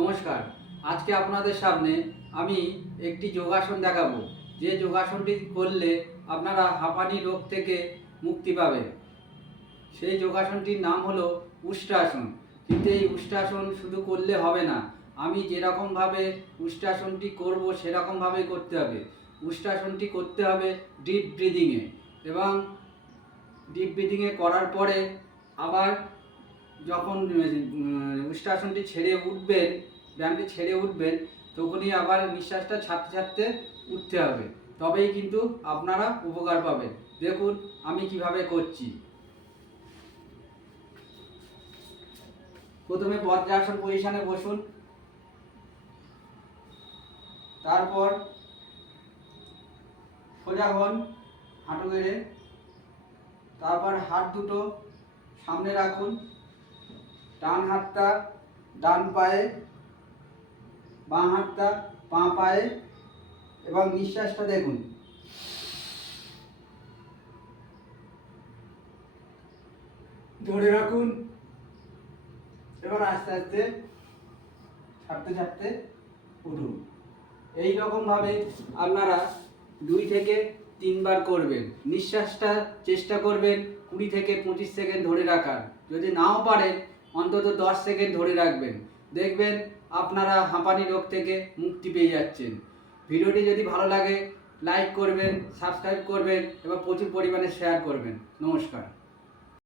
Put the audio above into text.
নমস্কার। আজকে আপনাদের সামনে আমি একটি যোগাসন দেখাবো, যে যোগাসনটি করলে আপনারা হাঁপানি রোগ থেকে মুক্তি পাবেন। সেই যোগাসনটির নাম হলো উষ্ট্রাসন। কিন্তু এই উষ্ট্রাসন শুধু করলে হবে না, আমি যেরকমভাবে উষ্ট্রাসনটি করব সেরকমভাবেই করতে হবে। উষ্ট্রাসনটি করতে হবে ডিপ ব্রিদিংয়ে, এবং ডিপ ব্রিদিংয়ে করার পরে আবার যখন উষ্ট্রাসনটি ছেড়ে উঠবেন, ব্যায়ামটি ছেড়ে উঠবেন, তখনই আবার নিঃশ্বাসটা ছাড়তে ছাড়তে উঠতে হবে। তবেই কিন্তু আপনারা উপকার পাবেন। দেখুন আমি কিভাবে করছি। প্রথমে বজ্রাসন পজিশনে বসুন, তারপর সোজা হন হাঁটু গেড়ে, তারপর হাত দুটো সামনে রাখুন, ডান হাতটা ডান পায়ে, বাঁ হাতটা বাঁ পায়ে, এবং নিঃশ্বাসটা দেখুন। ধরে রাখুন, এবার আস্তে আস্তে ছাড়তে ছাড়তে উঠুন। এই রকমভাবে আপনারা 2 থেকে 3 বার করবেন। নিঃশ্বাসটা চেষ্টা করবেন 20 থেকে 25 সেকেন্ড ধরে রাখার। যদি নাও পারেন অন্তত 10 সেকেন্ড ধরে রাখবেন। দেখবেন আপনারা হাঁপানি রোগ থেকে মুক্তি পেয়ে যাচ্ছেন। ভিডিওটি যদি ভালো লাগে লাইক করবেন, সাবস্ক্রাইব করবেন এবং প্রচুর পরিমাণে শেয়ার করবেন। নমস্কার।